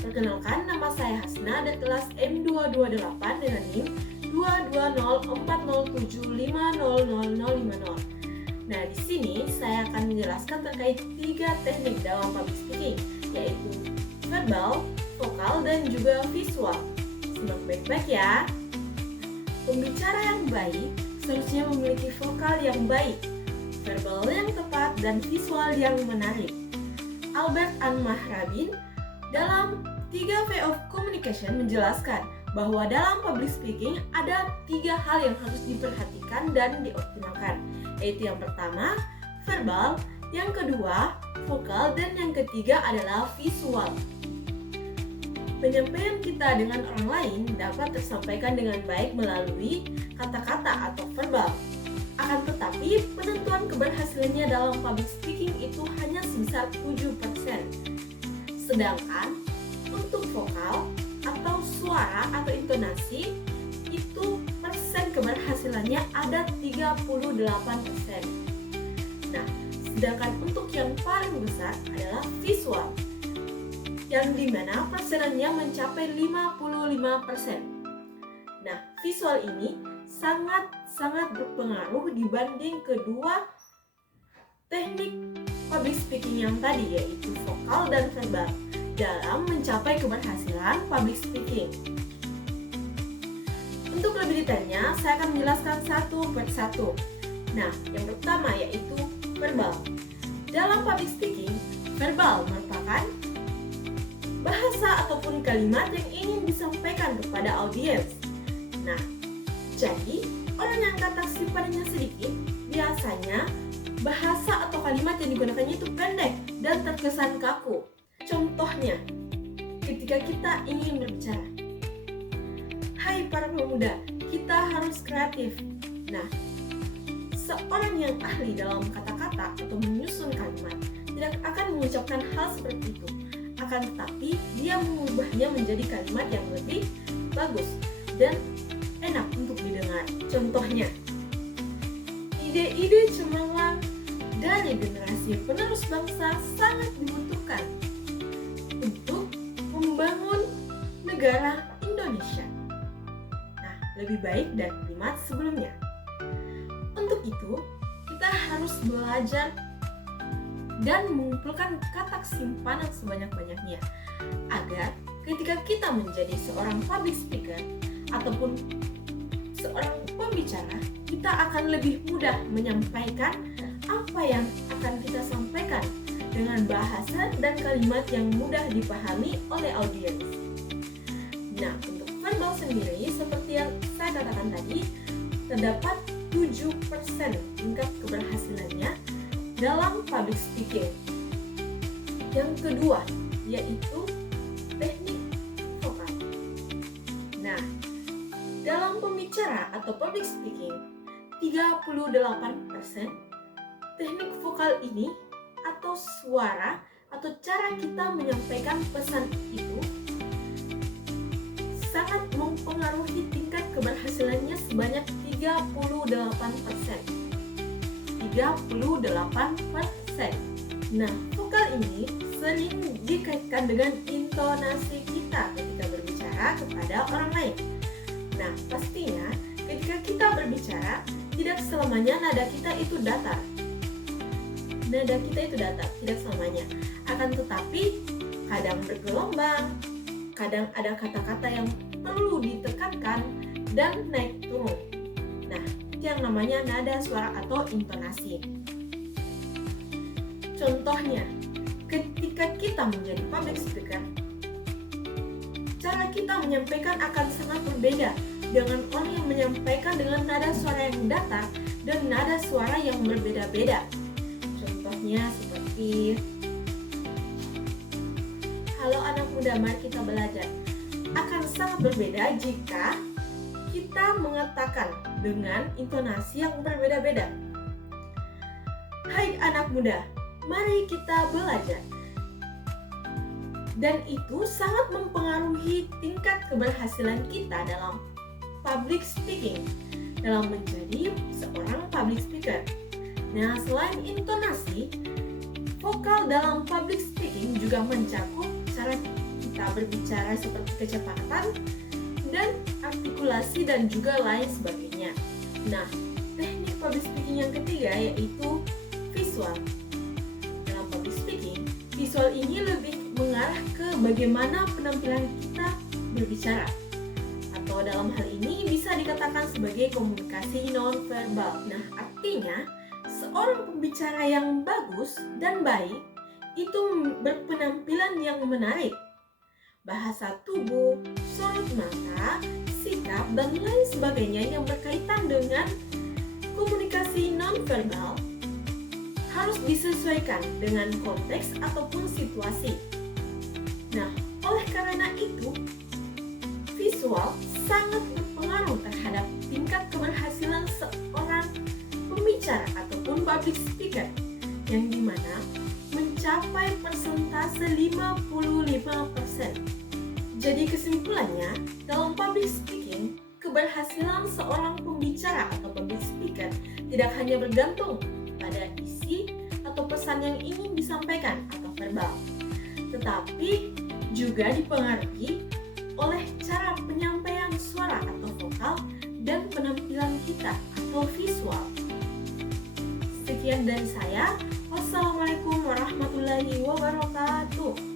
Perkenalkan, nama saya Hasna dari kelas M228 dengan NIM 22040750050. Nah, di sini saya akan menjelaskan terkait 3 teknik dalam public speaking, yaitu verbal, vokal, dan juga visual. Simak baik-baik ya. Pembicara yang baik seharusnya memiliki vokal yang baik, verbal yang tepat, dan visual yang menarik. Albert Anmah Rabin dalam 3V of Communication menjelaskan bahwa dalam public speaking ada 3 hal yang harus diperhatikan dan dioptimalkan, yaitu yang pertama, verbal, yang kedua, vokal, dan yang ketiga adalah visual. Penyampaian kita dengan orang lain dapat tersampaikan dengan baik melalui kata-kata atau verbal. Akan tetapi, penentuan keberhasilannya dalam public speaking itu hanya sebesar 7%. Sedangkan untuk vokal atau suara atau intonasi itu persen keberhasilannya ada 38%. Nah, sedangkan untuk yang paling besar adalah visual, yang dimana persenannya mencapai 55%. Nah, visual ini sangat berpengaruh dibanding kedua teknik public speaking yang tadi, yaitu vokal dan verbal, dalam mencapai keberhasilan public speaking. Untuk lebih detailnya, saya akan menjelaskan satu persatu. Nah, yang pertama yaitu verbal. Dalam public speaking, verbal merupakan bahasa ataupun kalimat yang ingin disampaikan kepada audiens. Nah, jadi orang yang kata simpadannya sedikit, biasanya bahasa atau kalimat yang digunakannya itu pendek dan terkesan kaku. Contohnya, ketika kita ingin berbicara, "Hai para pemuda, kita harus kreatif." Nah, seorang yang ahli dalam kata-kata atau menyusun kalimat tidak akan mengucapkan hal seperti itu. Akan tetapi, dia mengubahnya menjadi kalimat yang lebih bagus dan enak untuk didengar. Contohnya, ide-ide cemerlang dari generasi penerus bangsa sangat dibutuhkan untuk membangun negara Indonesia. Nah, lebih baik dari kalimat sebelumnya. Untuk itu, kita harus belajar dan mengumpulkan kata simpanan sebanyak-banyaknya agar ketika kita menjadi seorang public speaker ataupun seorang pembicara, kita akan lebih mudah menyampaikan apa yang akan kita sampaikan dengan bahasa dan kalimat yang mudah dipahami oleh audiens. Nah, untuk verbal sendiri, seperti yang saya katakan tadi, terdapat 7% tingkat keberhasilannya dalam public speaking. Yang kedua, yaitu teknik vokal. Nah, dalam pembicara atau public speaking, 38% teknik vokal ini atau suara atau cara kita menyampaikan pesan itu sangat mempengaruhi tingkat keberhasilannya sebanyak 38%. 38%. Nah, vokal ini sering dikaitkan dengan intonasi kita ketika berbicara kepada orang lain. Nah, pastinya ketika kita berbicara, tidak selamanya nada kita itu datar. Nada kita itu datar, tidak selamanya. Akan tetapi, kadang bergelombang, kadang ada kata-kata yang perlu ditekankan dan naik turun. Nah, itu yang namanya nada suara atau intonasi. Contohnya, ketika kita menjadi public speaker, cara kita menyampaikan akan sangat berbeda dengan orang yang menyampaikan dengan nada suara yang datar dan nada suara yang berbeda-beda. Contohnya seperti, "Halo anak muda, mari kita belajar." Akan sangat berbeda jika kita mengatakan dengan intonasi yang berbeda-beda. "Hai anak muda, mari kita belajar." Dan itu sangat mempengaruhi tingkat keberhasilan kita dalam public speaking, dalam menjadi seorang public speaker. Nah, selain intonasi, vokal dalam public speaking juga mencakup cara cara berbicara seperti kecepatan dan artikulasi dan juga lain sebagainya. Nah, teknik public speaking yang ketiga yaitu visual. Dalam public speaking, visual ini lebih mengarah ke bagaimana penampilan kita berbicara. Atau dalam hal ini bisa dikatakan sebagai komunikasi non-verbal. Nah, artinya seorang pembicara yang bagus dan baik itu berpenampilan yang menarik. Bahasa tubuh, sorot mata, sikap, dan lain sebagainya yang berkaitan dengan komunikasi non-verbal harus disesuaikan dengan konteks ataupun situasi. Nah, oleh karena itu, visual sangat berpengaruh terhadap tingkat keberhasilan seorang pembicara ataupun public speaker, yang dimana mencapai persentase 55%. Jadi kesimpulannya, dalam public speaking, keberhasilan seorang pembicara atau public speaker tidak hanya bergantung pada isi atau pesan yang ingin disampaikan atau verbal, tetapi juga dipengaruhi oleh cara penyampaian suara atau vokal dan penampilan kita atau visual. Sekian dari saya. Wassalamualaikum warahmatullahi wabarakatuh.